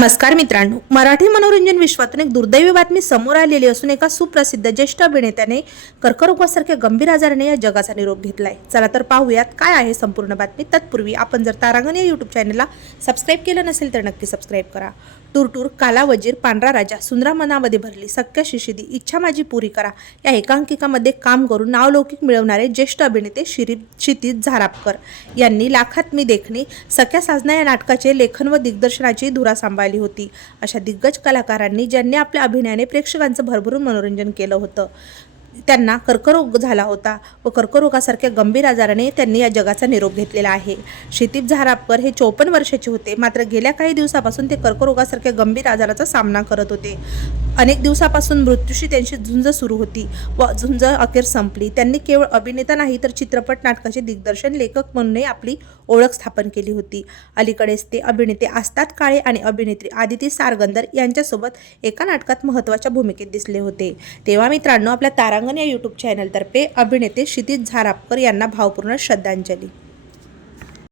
नमस्कार मित्रांनो मराठी मनोरंजन विश्वातून एक दुर्दैवी बातमी समोर आलेली असून एका सुप्रसिद्ध ज्येष्ठ अभिनेत्याने कर्करोगासारख्या गंभीर आजाराने या जगाचा निरोप घेतलाय. चला तर पाहूयात काय आहे संपूर्ण बातमी. तत्पूर्वी आपण जर तारांगण या यूट्यूब चॅनलला सबस्क्राईब केलं नसेल तर नक्की सबस्क्राईब करा. टूर काला वजीर पांढरा राजा सुंदरा मनामध्ये भरली सख्य शिशिदी इच्छा माझी पुरी करा. या एकांकिकामध्ये काम करून नावलौकिक मिळवणारे ज्येष्ठ अभिनेते शिरी क्षितिज झारापकर यांनी लाखात मी देखणी सख्या साजना या नाटकाचे लेखन व दिग्दर्शनाची धुरा सांभाळली होती. अशा दिग्गज कलाकारांनी ज्यांनी आपल्या अभिनयाने प्रेक्षकांचं भरभरून मनोरंजन केलं होतं. त्यांना कर्करोग झाला होता व कर्करोगासारख्या गंभीर आजाराने त्यांनी या जगाचा निरोप घेतलेला आहे. क्षितिप झारापकर हे चोपन्न वर्षाचे होते. मात्र गेल्या काही दिवसापासून ते कर्करोगासारख्या गंभीर आजाराचा सामना करत होते. अनेक दिवसापासून मृत्यूशी त्यांची झुंज सुरू होती व झुंज अखेर संपली. त्यांनी केवळ अभिनेता नाही तर चित्रपट नाटकाचे दिग्दर्शन लेखक म्हणूनही आपली ओळख स्थापन केली होती. अलीकडेच ते अभिनेते आस्ताद काळे आणि अभिनेत्री आदिती सारगंदर यांच्यासोबत एका नाटकात महत्त्वाच्या भूमिकेत दिसले होते. तेव्हा मित्रांनो आपल्या तारांगण या यूट्यूब चॅनलतर्फे अभिनेते क्षितिज झारापकर यांना भावपूर्ण श्रद्धांजली.